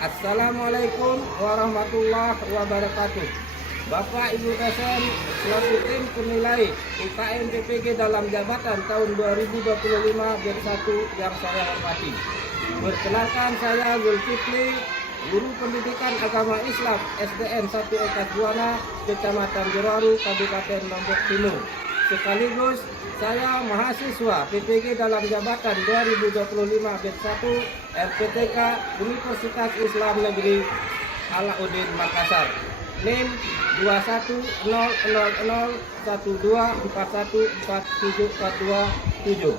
Assalamualaikum warahmatullahi wabarakatuh. Bapak Ibu dosen selaku tim penilai UKM PPG dalam jabatan tahun 2025 B1 yang saya hormati. Perkenalkan, saya Zulkifli, Guru Pendidikan Agama Islam SDN 1 Ekas Buana, Kecamatan Jerowaru, Kabupaten Lombok Timur. Sekaligus saya mahasiswa PPG dalam jabatan 2025 B1 LPTK Universitas Islam Negeri Alauddin Makassar. NIM 210012414742.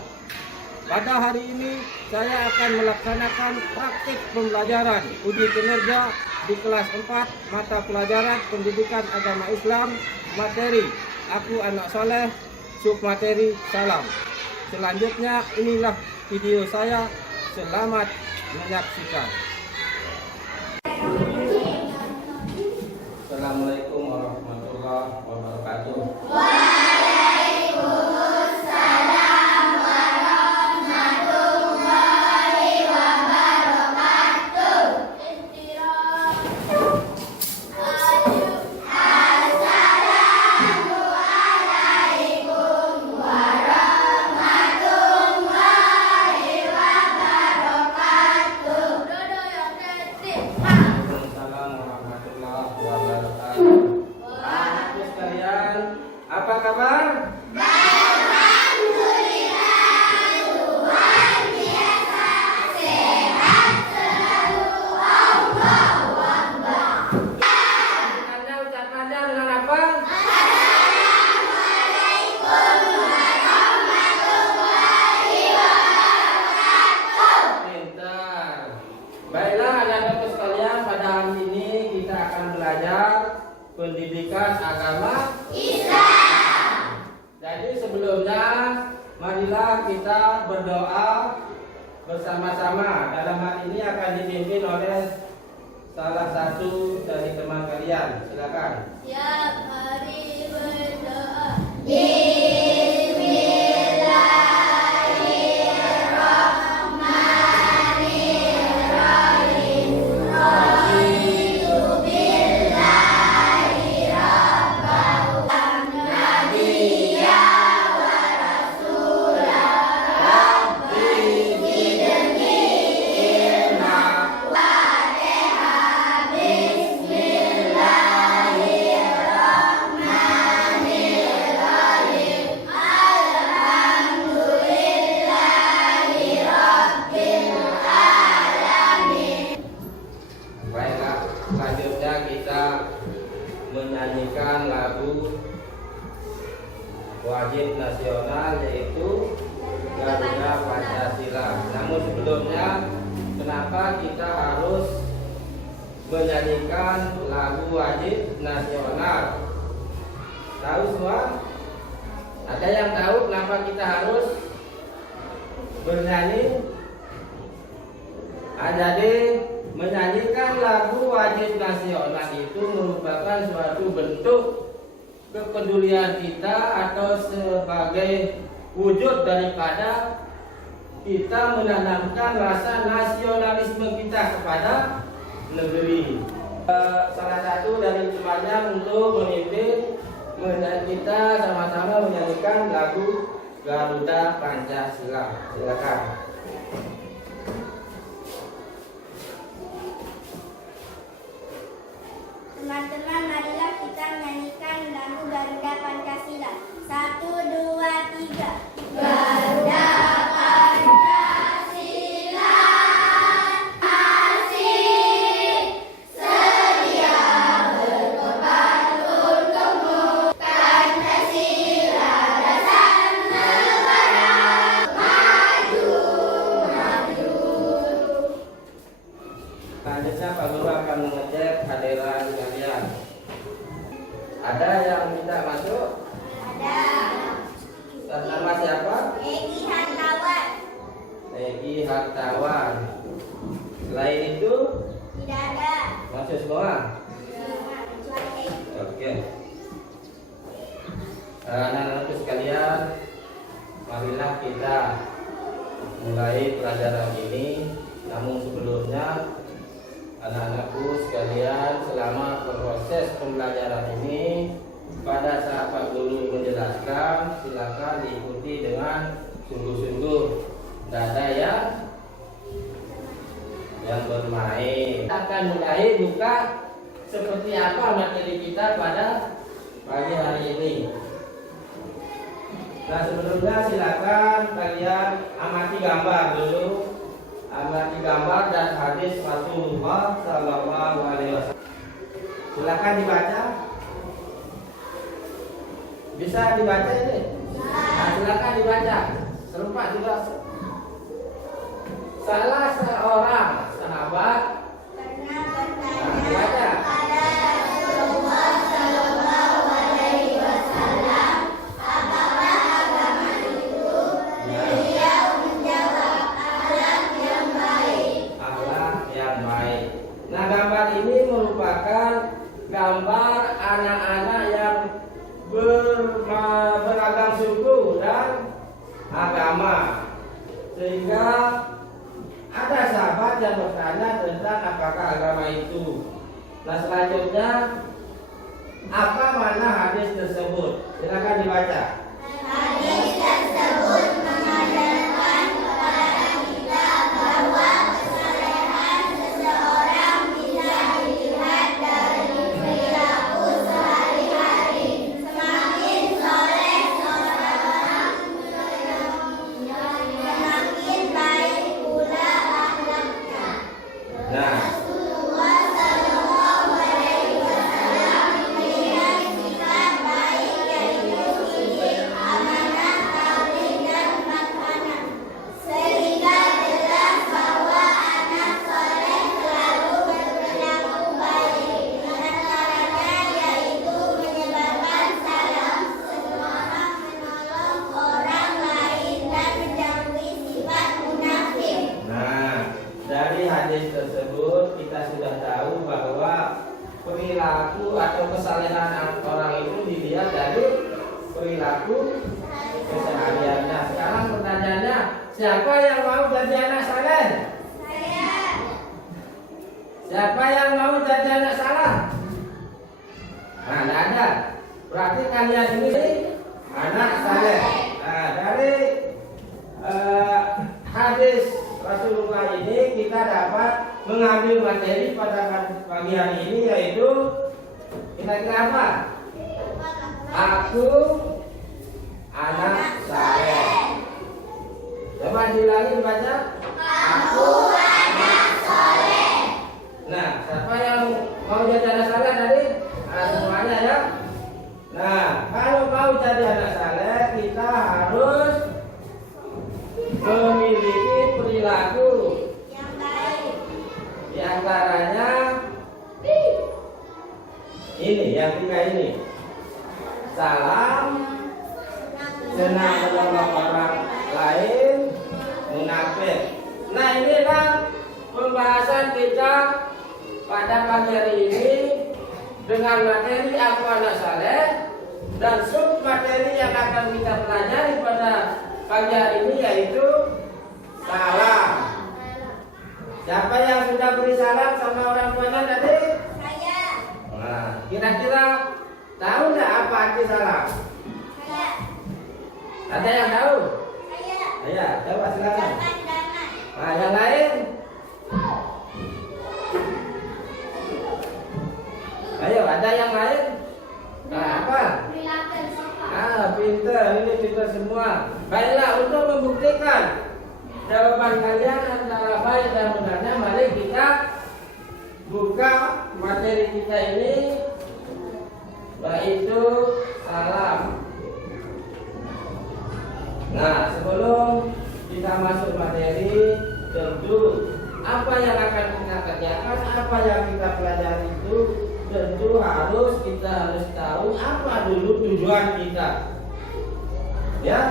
Pada hari ini saya akan melaksanakan praktik pembelajaran uji kinerja di kelas 4 mata pelajaran Pendidikan Agama Islam, materi Aku Anak Soleh, submateri Salam. Selanjutnya inilah video saya. Selamat menyaksikan. Assalamualaikum warahmatullahi wabarakatuh. Waalaikumsalam warahmatullahi wabarakatuh. Assalamualaikum warahmatullahi wabarakatuh. Waalaikumsalam warahmatullahi wabarakatuh. Anak-anakku sekalian, apa kabar? Anda ucapannya dengan apa? Pintar. Baiklah anak-anakku sekalian, pada hari ini kita akan belajar pendidikan agama Islam. Jadi sebelumnya marilah kita berdoa bersama-sama. Dalam hal ini akan dipimpin oleh salah satu dari teman kalian. Silakan. Siap hari berdoa. Baiklah, selanjutnya kita menyanyikan lagu wajib nasional, yaitu Garuda Pancasila. Namun sebelumnya, kenapa kita harus menyanyikan lagu wajib nasional? Tahu semua? Ada yang tahu kenapa kita harus bernyanyi? Jadi menyanyikan lagu wajib nasional itu merupakan suatu bentuk kepedulian kita atau sebagai wujud daripada kita menanamkan rasa nasionalisme kita kepada negeri. Salah satu dari temannya untuk memimpin kita sama-sama menyanyikan lagu Garuda Pancasila. Silakan. Teman-teman, marilah kita menyanyikan lagu Garuda Pancasila. 1, 2, 3. Garuda Pancasila, asik, sedia berkorban untukmu. Pancasila dasar negara, maju, maju. Selanjutnya Pak Guru akan mengecek hadiran kalian. Ada yang minta masuk? Ada. Dan nama siapa? Egi Hartawan. Egi Hartawan. Selain itu, Tidak ada. masuk semua? Kecuali Egi. Oke. Anak-anakku sekalian, marilah kita mulai pelajaran ini. Namun sebelumnya Anak-anakku sekalian, selama proses pembelajaran ini, pada saat Pak Guru menjelaskan, silakan diikuti dengan sungguh-sungguh. Tidak ada yang bermain. Kita akan mulai buka seperti apa materi kita pada pagi hari ini. Nah, sebelumnya silakan kalian amati gambar dulu. Amati gambar dan hadis Rasulullah Sallallahu Alaihi Wasallam. Silakan dibaca. Bisa dibaca ini? Nah, silakan dibaca. Serempak juga. Salah seorang sahabat. Pernah Nah, bertanya dibaca. kepada Rasulullah Sallallahu Alaihi Wasallam, apakah agama itu? Beliau menjawab, akhlak yang baik. Akhlak yang baik. Nah, gambar ini merupakan gambar anak-anak yang beragam suku dan agama, sehingga ada sahabat yang bertanya tentang apakah agama itu. Nah, selanjutnya apa mana hadis tersebut? Silakan dibaca. Hadis tersebut mengajarkan kepada kita bahwa kesalehan seseorang bisa dilihat dari perilaku sehari-hari. Semakin soleh seseorang, semakin baik pula akhlaknya. Nah, Rasulullah Sallallahu Alaihi Wasallam melihat sifat baik yaitu ijib, amanah, tauhid dan makanan, sehingga jelas bahwa anak soleh selalu berperilaku baik. Di antaranya yaitu menyebarkan salam, seseorang menolong orang lain dan menjauhi sifat munafik. Nah, dari hadis tersebut kita sudah tahu bahwa perilaku atau kesalehan orang itu dilihat dari perilaku kesehariannya. Sekarang pertanyaannya, siapa yang mau jadi anak saleh? Saya Siapa yang mau jadi anak saleh? Nah, tidak ada. Berarti kalian ini anak saleh. Nah, dari hadis Rasulullah ini kita dapat mengambil materi pada pagi hari ini, yaitu kira-kira apa? Aku anak saleh. Coba diulangi dibaca. Aku anak soleh. Nah, siapa yang mau jadi anak saleh tadi? Semuanya ya. Nah, kalau mau jadi anak saleh, kita harus memiliki perilaku. Yang baik. Di antaranya ini, yang tiga ini. Salam, senang menolong orang lain, munafik. Nah, inilah pembahasan kita pada pagi hari ini dengan materi aku anak saleh, dan sub materi yang akan kita pelajari pada pagi hari ini yaitu salam. Siapa yang sudah beri salam sama orang tuanya tadi? Saya. Nah, kira-kira tahu nggak apa arti salam? Saya. Ada yang tahu? Saya. Ya, coba silakan. Ucapan damai. Nah, yang lain? Ayo, ada yang lain? Nah, apa? Perilaku sopan. Pinter, ini pinter semua. Baiklah, untuk membuktikan jawaban kalian antara baik dan benarnya, mari kita buka materi kita ini, yaitu salam. Nah, sebelum kita masuk materi, tentu apa yang akan kita kerjakan, apa yang kita pelajari itu tentu kita harus tahu apa dulu tujuan kita. Ya.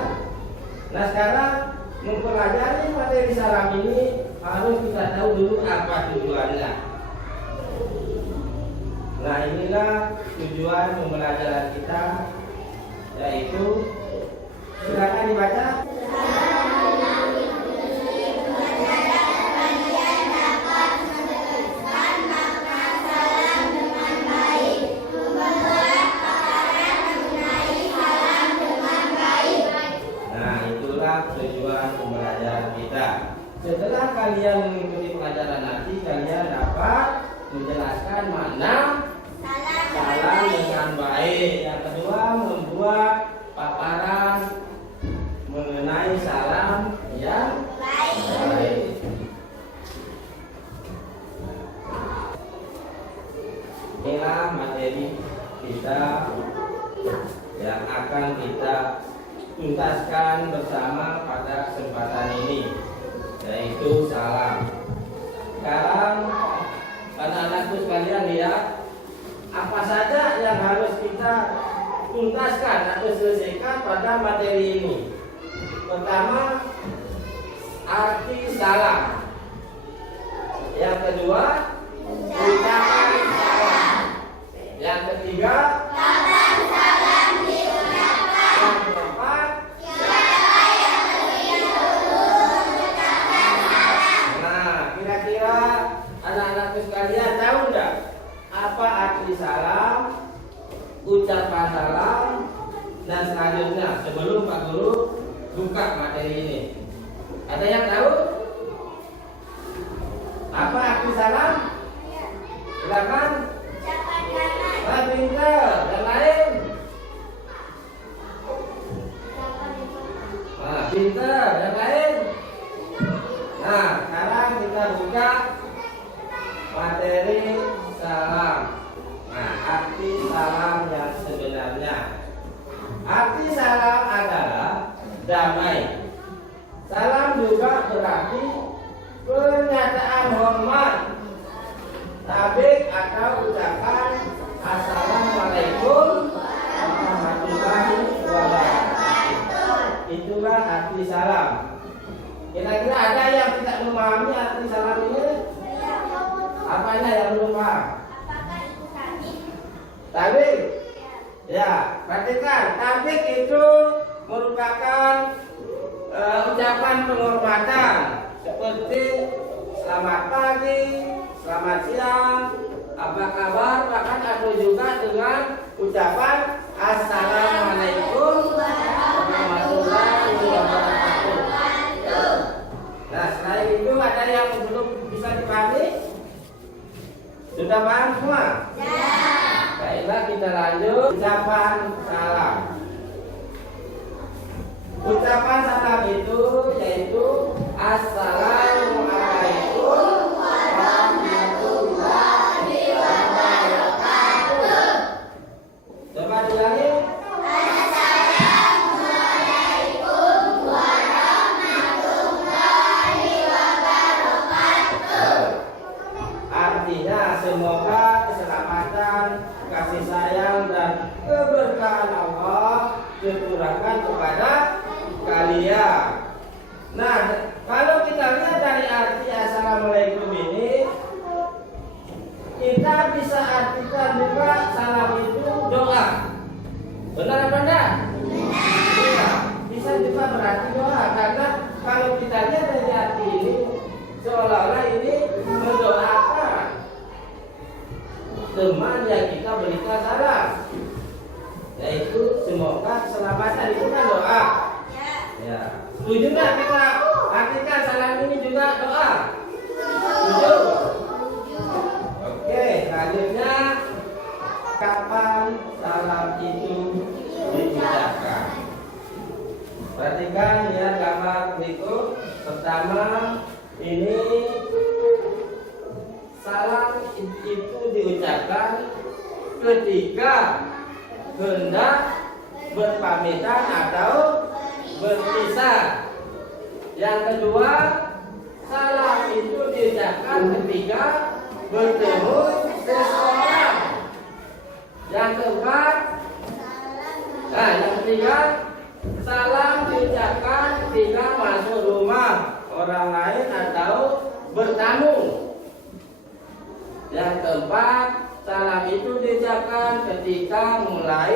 Nah, sekarang mempelajari materi salam ini harus kita tahu dulu apa tujuannya. Nah, inilah tujuan pembelajaran kita, yaitu silakan dibaca. menjelaskan makna Salam. salam dengan baik. Yang kedua, membuat paparan mengenai salam yang Baik. baik. Inilah materi kita yang akan kita tuntaskan bersama pada kesempatan ini, yaitu salam. Sekarang anak-anakku sekalian lihat apa saja yang harus kita tuntaskan atau selesaikan pada materi ini. Pertama, arti salam. Yang kedua, ucapan salam. Yang ketiga, Kapan salam diucapkan? yang keempat, Siapa yang lebih dulu mengucapkan salam? nah, kira-kira anak-anakku sekalian tahu enggak apa arti salam, ucapan salam, dan selanjutnya sebelum Pak Guru buka materi ini? Ada yang tahu? Apa arti salam? Silakan. Ucapan kanan. Ah, pintar. Yang lain? Ucapan di depan. Ah, pintar. Yang lain? Nah, sekarang kita buka materi salam. Nah, arti salam yang sebenarnya. Arti salam adalah damai. Salam juga berarti pernyataan hormat, tabik atau ucapan assalamualaikum warahmatullahi wabarakatuh. Itulah arti salam. Kira-kira ada yang tidak memahami arti salam ini? Apanya yang belum paham? Apakah itu tadi? Tabik. Ya. Ya, perhatikan, tabik itu merupakan ucapan penghormatan seperti selamat pagi, selamat siang, apa kabar, bahkan ada juga dengan ucapan assalamualaikum warahmatullahi wabarakatuh. Nah, selain itu ada yang belum bisa dipahami? Sudah paham semua? Ya. Baiklah, kita lanjut ucapan salam. Ucapan salam itu yaitu assalamualaikum warahmatullahi wabarakatuh. Coba diulangi. Assalamualaikum warahmatullahi wabarakatuh. Artinya semoga keselamatan, kasih sayang dan keberkahan Allah tercurahkan kepada kalian. Nah, kalau kita lihat dari arti assalamualaikum ini, kita bisa artikan juga salam itu doa. Benar apa enggak? Benar. Bisa juga berarti doa, karena kalau kita lihat dari arti ini, seolah-olah ini mendoakan teman yang kita berikan salam, yaitu semoga keselamatan. Itu kan doa. Ya, setuju nggak kita artikan salam ini juga doa? Setuju? Oke, selanjutnya kapan salam itu diucapkan? Perhatikan ya gambar berikut. Pertama, ini salam itu diucapkan ketika hendak berpamitan atau berpisah. Yang kedua, salam itu diucapkan ketika bertemu seseorang. Yang keempat, yang ketiga, salam diucapkan ketika masuk rumah orang lain atau bertamu. Yang keempat, salam itu diucapkan ketika mulai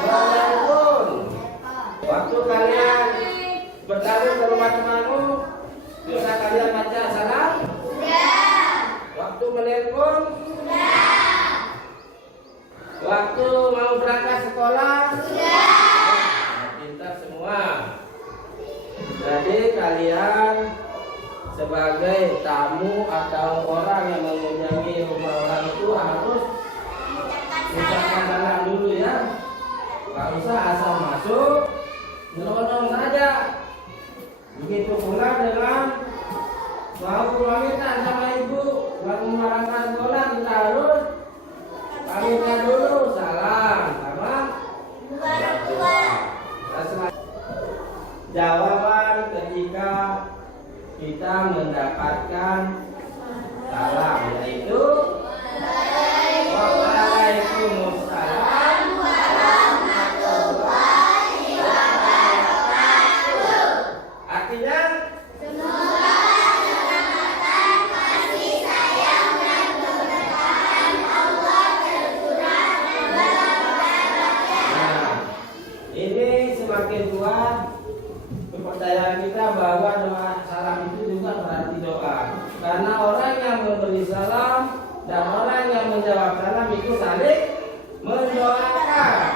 menelpon. Waktu kalian bertamu ke rumah temanmu, bisa kalian baca salam? Sudah. Waktu menelpon? Sudah. Waktu mau berangkat sekolah? Sudah. Pintar semua. Jadi kalian sebagai tamu atau orang yang mengunjungi rumah sekolah kita harus pamitnya dulu, salam sama orang tua. Jawaban ketika kita mendapatkan salam yaitu Waalaikumsalam warahmatullahi wabarakatuh. Artinya Kasih sayang dan keberkahan Allah tercurah nah, ini semakin kuat kepercayaan kita bahwa doa salam itu juga berarti doa. Karena orang yang memberi salam dan orang yang menjawab salam itu saling mendoakan.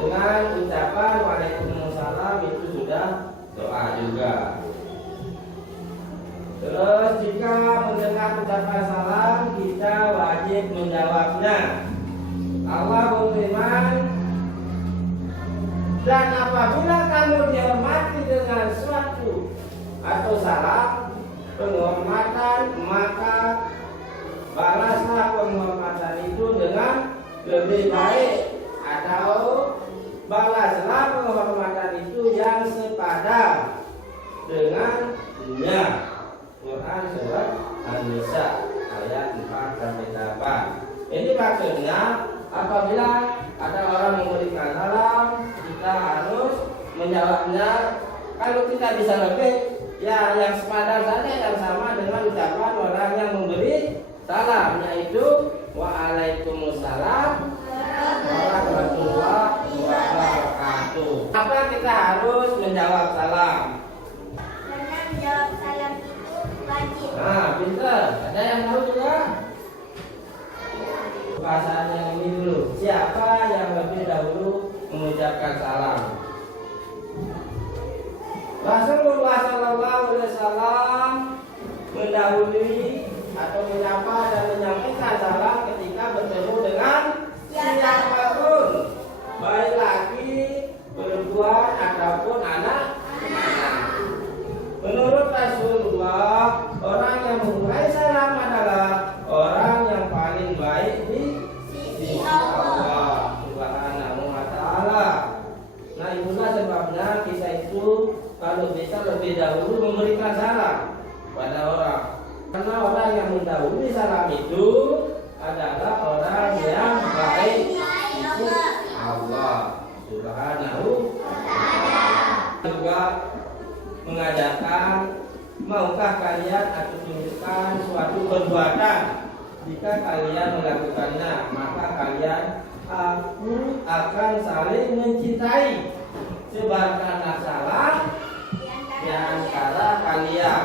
Dengan ucapan Waalaikumsalam itu sudah doa juga. Terus jika mendengar ucapan salam kita wajib menjawabnya. Allah berfirman, dan apabila kamu dihormati dengan suatu atau salam penghormatan, maka balaslah penghormatan itu dengan lebih baik, atau balaslah penghormatan itu yang sepadan dengannya. Quran surat An-Nisa ayat 4-8. Ini maksudnya apabila ada orang memberikan salam, kita harus menjawabnya. Kalau kita bisa lebih, ya yang sepadan saja, yang sama dengan ucapan orang yang memberi salam, yaitu Waalaikumsalam warahmatullahi wabarakatuh. Apa kita harus menjawab salam? Karena menjawab salam itu wajib. Nah, pintar. Ada yang tahu juga? Bahasaan yang ini dulu. Siapa yang lebih dahulu mengucapkan salam? Rasulullah Shallallahu Alaihi Wasallam mendahului atau menyapa dan menyampaikan salam ketika bertemu dengan siapapun, baik laki, perempuan ataupun anak. Menurut Rasulullah, orang yang memulai salam adalah orang yang paling baik di sisi Allah Subhanahu wa Ta'ala. Nah, itulah sebabnya kisah itu kalau bisa lebih dahulu memberikan salam pada orang. Karena orang yang mendahului salam itu adalah orang yang baik di sisi Allah Subhanahu wa Ta'ala. Juga mengajarkan, maukah kalian aku tunjukkan suatu perbuatan, jika kalian melakukannya maka aku akan saling mencintai, sebarkanlah salam di antara kalian.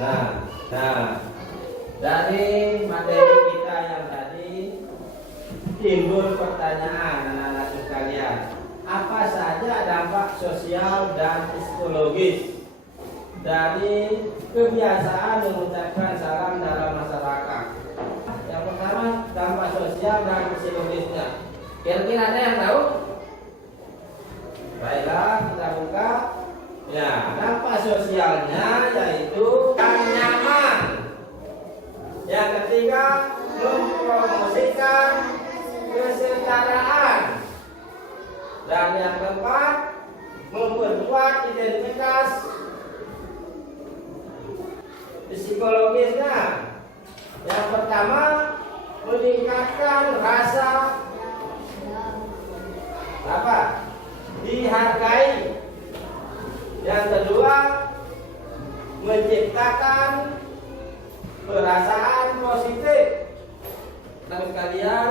Nah, dari materi kita yang tadi timbul pertanyaan anak-anak sekalian. Apa saja dampak sosial dan psikologis dari kebiasaan mengucapkan salam dalam masyarakat? Yang pertama, dampak sosial dan psikologisnya. Kira-kira ada yang tahu? Baiklah, kita buka. Ya, dampak sosialnya yaitu nyaman. Yang ketiga, mempromosikan kesetaraan. Dan yang keempat, memperkuat identitas psikologisnya. Yang pertama, meningkatkan rasa dihargai. Yang kedua, menciptakan perasaan positif. Dan sekalian,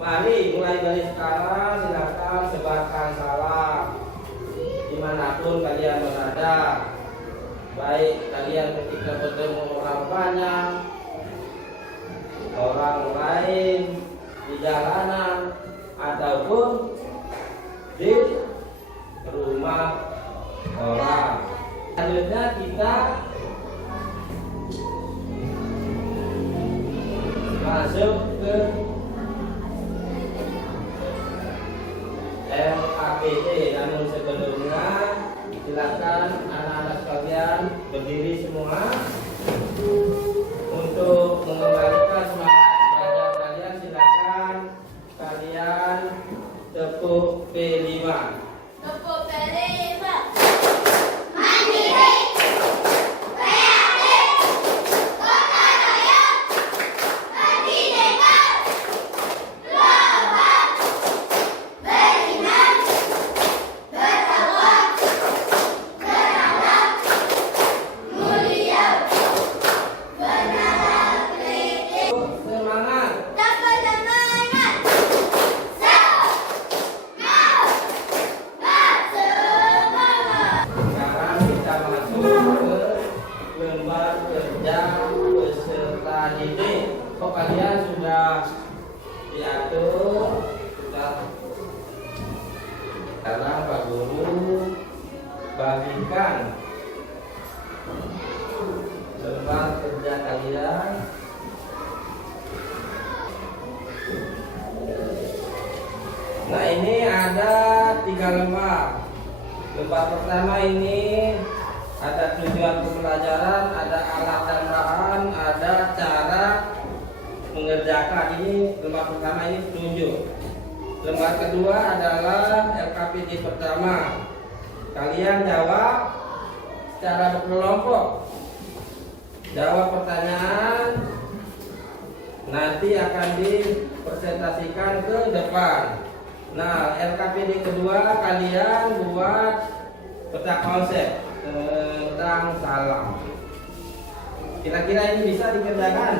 mari mulai dari sekarang silakan sebarkan salam dimanapun kalian berada. Baik kalian ketika bertemu orang banyak, orang lain di jalanan, ataupun di rumah orang. Selanjutnya kita masuk ke LAPD. Namun sebelumnya silakan anak-anak sekalian berdiri semua. didik. Oh, kalian sudah diatur, sudah. Karena Pak Guru bagikan lembar kerja kalian. Nah, ini ada 3 lembar. Lembar pertama ini ada tujuan pembelajaran, ada alat dan bahan, ada cara mengerjakan. Ini lembar pertama, ini petunjuk. Lembar kedua adalah LKPD pertama. Kalian jawab secara berkelompok. Jawab pertanyaan, nanti akan dipresentasikan ke depan. Nah, LKPD kedua kalian buat peta konsep tentang salam. Kira-kira ini bisa dikerjakan?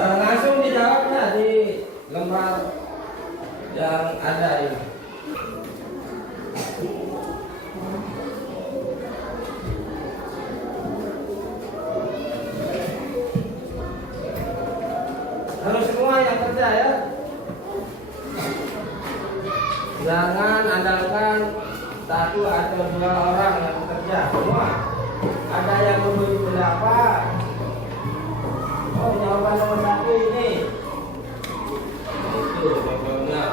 Langsung dijawabnya di lembar yang ada ini. Harus semua yang kerja ya. Jangan andalkan 1 atau 2 orang yang bekerja. Semua. Ada yang memberi pendapat. Oh, jawaban nomor 1 ini. Itu jawabannya.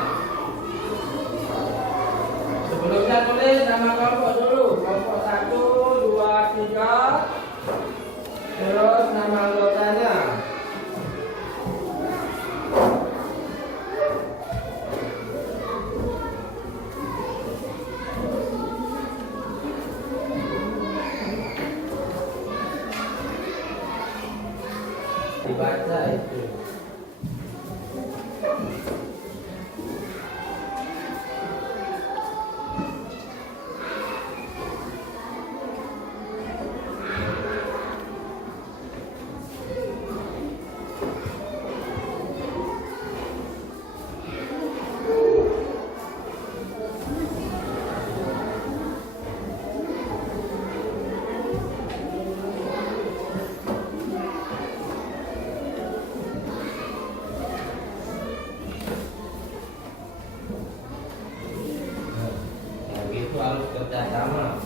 Sebelumnya tulis nama kelompok dulu. Kelompok 1, 2, 3. Terus nama anggotanya. Dibaca itu. Harus kerjasama.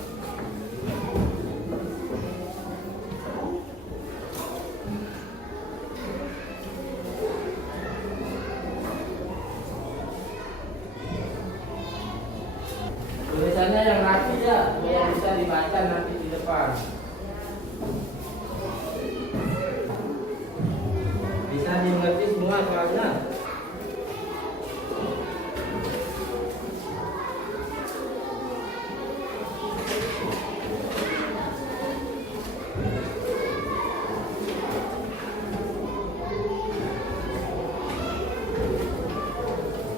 Tulisannya yang rapi ya, biar bisa dibaca nanti di depan. Bisa dimengerti semua soalnya.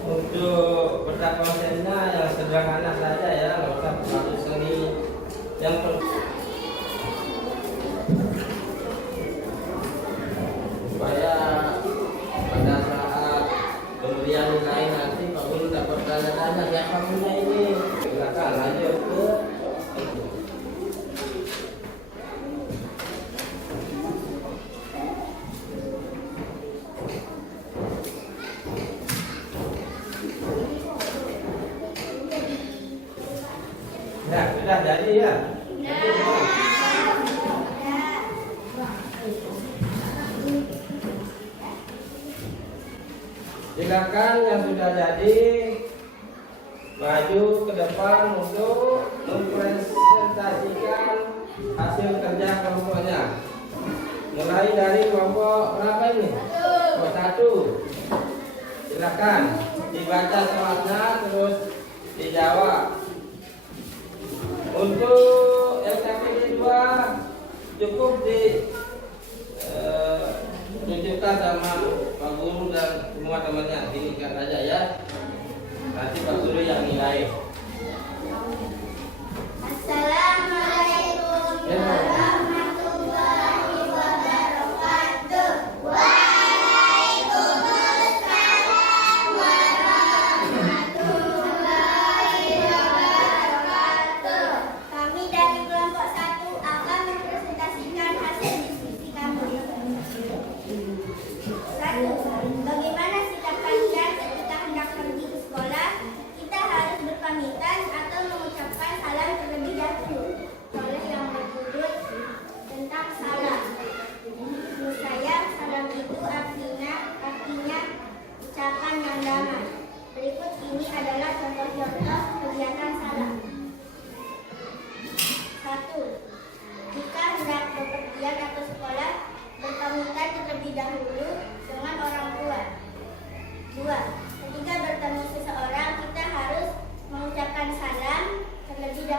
Untuk peta konsepnya yang sederhana saja ya, nggak usah terlalu seni. Yang supaya pada saat pemberian nilai nanti Pak Guru dapat tanda-tanda siapa punya ini. Silakan lanjut ke ya, sudah jadi ya. Silakan yang sudah jadi maju ke depan untuk mempresentasikan hasil kerja kelompoknya. Mulai dari kelompok berapa ini? Kelompok 1. Silakan dibaca soalnya terus dijawab. Untuk LKPD 2 cukup ditunjukkan sama Pak Guru dan semua temannya, tingkat aja ya. Nanti Pak Guru yang nilai. Assalamualaikum warahmatullahi wabarakatuh. Waalaikumsalam warahmatullahi wabarakatuh.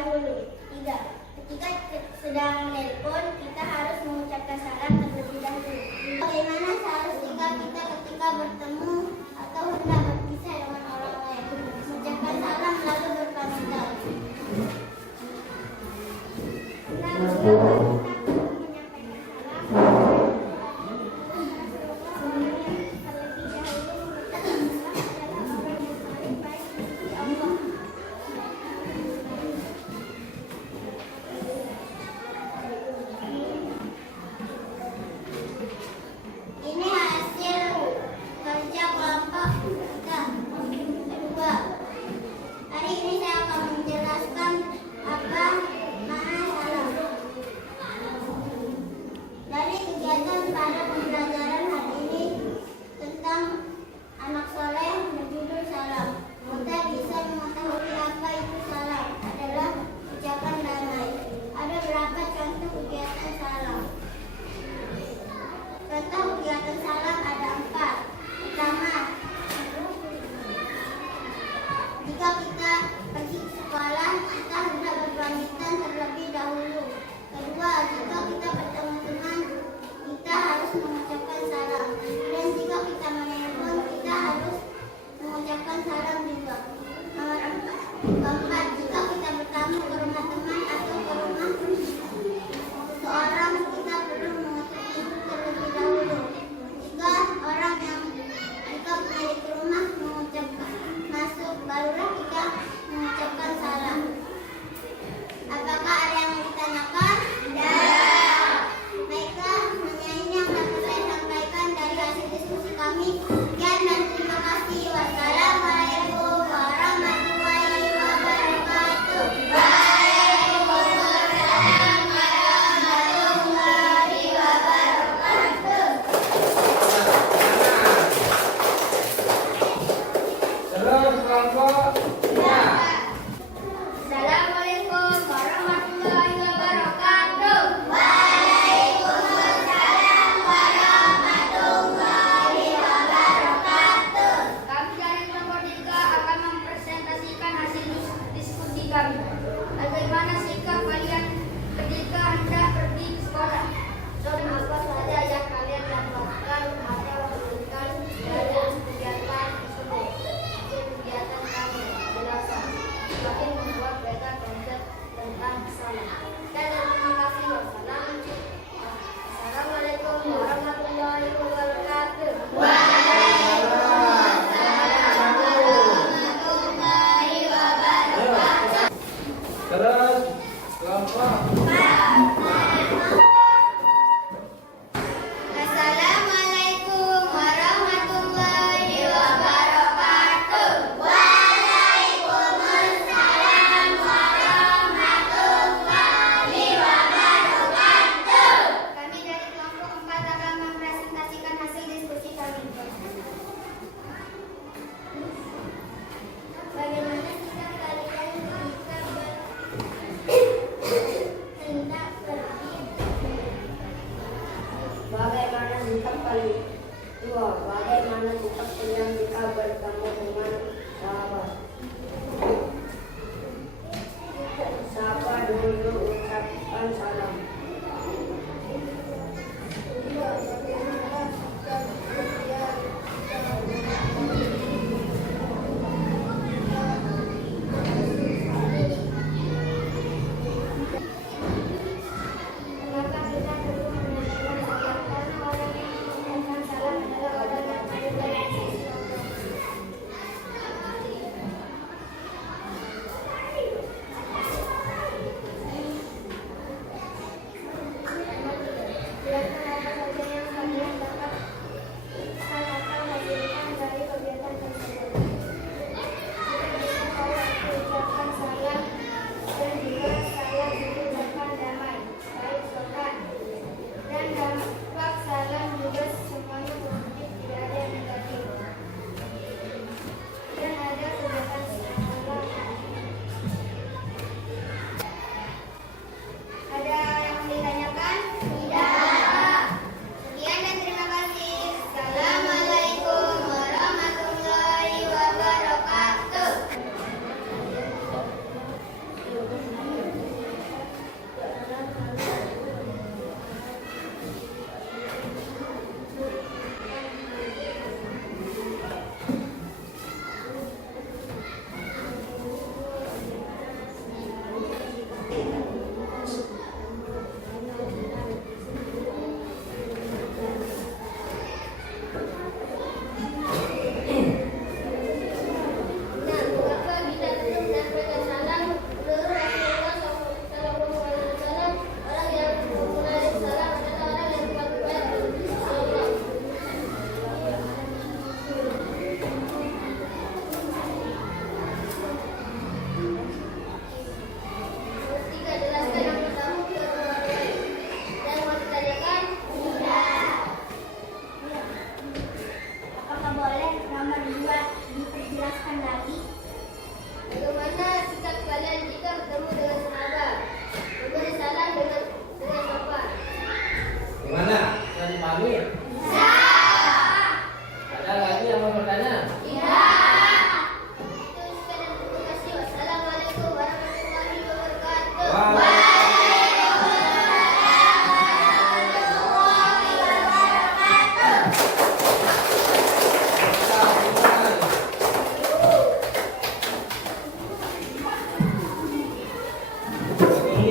dahulu. 3. Ketika sedang menelpon, kita harus mengucapkan salam terlebih dahulu. Bagaimana seharusnya kita ketika bertemu atau hendak berpisah dengan orang lain? Mengucapkan salam lalu berpamitan. 6. Ini hasil kerja kelompok kita. Kedua, hari ini saya akan menjelaskan apa makna salam. Dari kegiatan pada pembelajaran hari ini tentang anak soleh berjudul salam. Kita bisa mengetahui apa itu salam adalah ucapan damai. Ada berapa contoh kegiatan salam? Contoh kegiatan salam ada 4. Pertama, jika kita pergi ke sekolah, kita hendak berpamitan terlebih dahulu. Kedua, jika kita bertemu teman, kita harus mengucapkan salam. Dan jika kita menelpon, kita harus mengucapkan salam juga. Nomor 4. Keempat, jika kita bertamu ke rumah teman atau ke rumah seseorang, kita perlu mengetuk pintu terlebih dahulu. Jika orang yang kita pemilik rumah mengucapkan masuk, barulah kita mengucapkan salam. Apakah ada yang ditanyakan? Tidak. Baiklah, hanya ini yang dapat saya sampaikan dari hasil diskusi kami. Sekian dan terima kasih. Wassalamualaikum warahmatullahi wabarakatuh. Waalaikumsalam warahmatullahi wabarakatuh. Terus kelompok ya. Assalamualaikum warahmatullahi wabarakatuh. Waalaikumsalam warahmatullahi wabarakatuh. Kami dari kelompok 3 akan mempresentasikan hasil diskusi kami. Bagaimana sikap kalian ketika hendak pergi ke sekolah? Soal apa saja yang kalian dapatkan atau lakukan dari kegiatan tersebut? Hasil kegiatan kami penjelasan semakin membuat mereka konsep tentang salam. Dan terima kasih. Wassalamualaikum warahmatullahi wabarakatuh. Terus kelompok Assalamualaikum warahmatullahi wabarakatuh. Waalaikumsalam warahmatullahi wabarakatuh. Kami dari kelompok 4 akan mempresentasikan hasil diskusi kami. Bagaimana sikap kalian ketika hendak pergi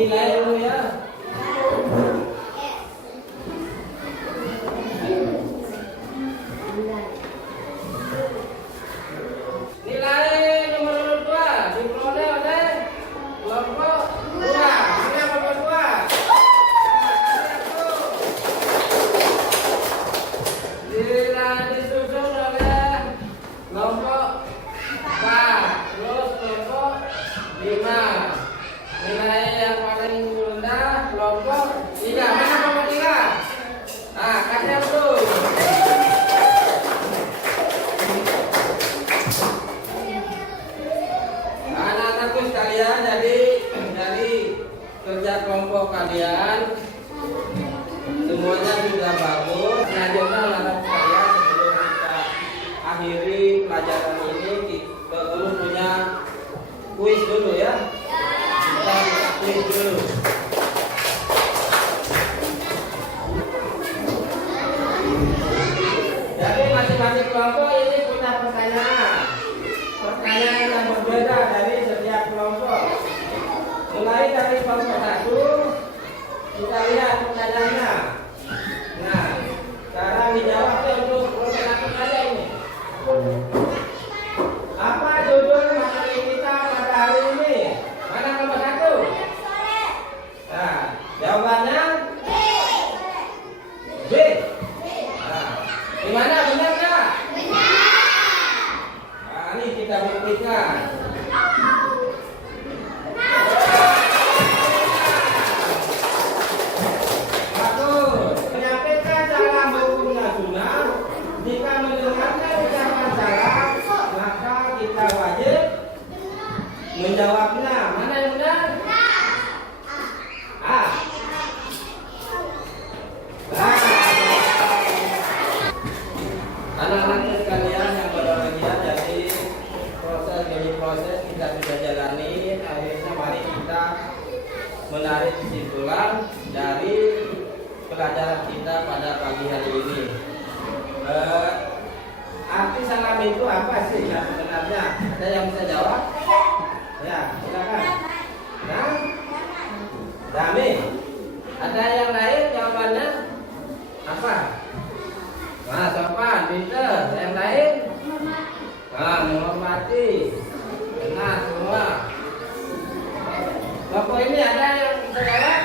dinilai dulu ya. Nilai nomor 2 diperoleh oleh kelompok 2. Ini yang kelompok 2. Nilai disusul oleh kelompok 4, terus kelompok 5. Nilai yang paling rendah kelompok 3. Mana kelompok 3? Nah, kasih tuh. Anak-anakku sekalian, jadi dari kerja kelompok kalian semuanya sudah bagus. Selanjutnya anak-anak sekalian, sebelum kita akhiri pelajaran ini, kita dulu punya kuis dulu ya. Kita buka kuis dulu. Jadi masing-masing kelompok ini punya pertanyaan. Pertanyaan yang berbeda dari setiap kelompok. Mulai dari kelompok 1, kita lihat pertanyaannya. Nah, sekarang dijawabnya untuk kelompok 1 saja ini. Apa judul materi kita pada hari ini? Mana kelompok 1? Nah, jawabannya B. Nah, gimana, benar nggak? Nah, ini kita buktikan. Bagus. Menyampaikan salam hukum nasional. Jika mendengarkan ucapan salam, maka kita wajib menjawabnya. Mana yang benar? A. Anak-anak sekalian yang berbahagia, jadi proses demi proses kita sudah jalani. Akhirnya mari kita menarik kesimpulan dari pelajaran kita pada pagi hari ini. Arti salam itu apa sih ya sebenarnya? Ada yang bisa jawab? Ya, silakan. Nah, Dami, ada yang lain jawabannya apa? Nah, sopan, pinter. Yang lain? Nah, menghormati. Benar semua. Bapak ini ada yang bisa jawab?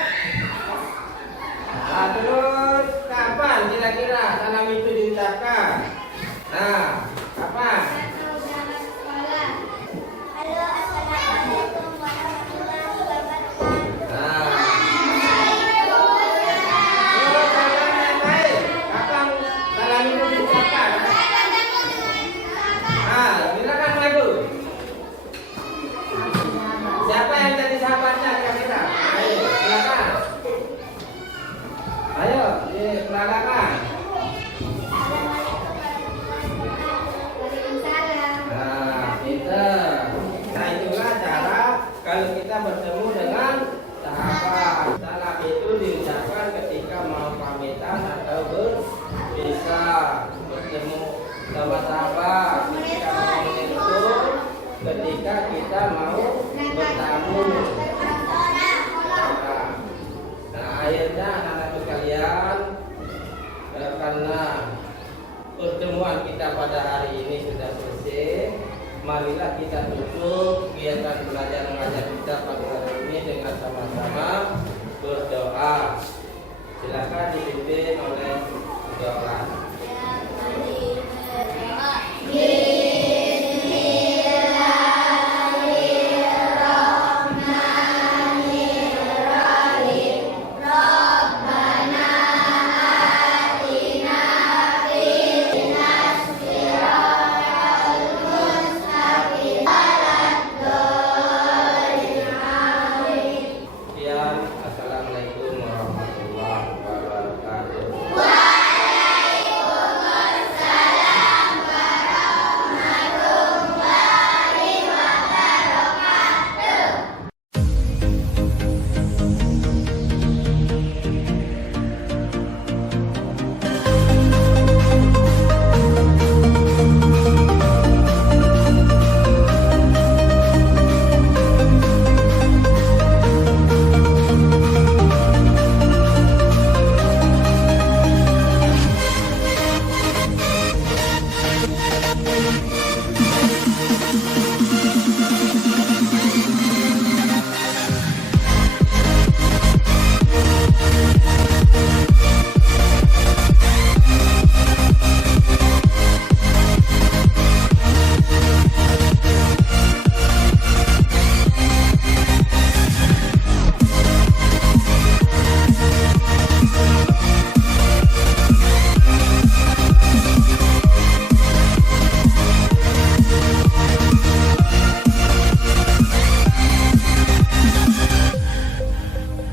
Nah, terus kapan kira-kira salam itu diucapkan? Nah, kapan? Halo, assalamualaikum warahmatullahi wabarakatuh. Nah, terus kapan yang lain? Kapan salam itu diucapkan? Nah, silakan maju. Siapa yang jadi sahabatnya kira-kira? Ayo, silakan. Ayo, diperagakan. Nah, pinter. Nah, itulah cara kalau kita bertemu dengan sahabat. Salam itu diucapkan ketika mau pamitan atau berpisah. Bertemu sama sahabat ketika mau menyentuh, ketika kita mau bertamu. Nah, akhirnya anak-anak sekalian, karena pertemuan kita pada hari ini sudah selesai, marilah kita tutup kegiatan belajar mengajar kita pada hari ini dengan sama-sama berdoa. Silakan dipimpin oleh doa.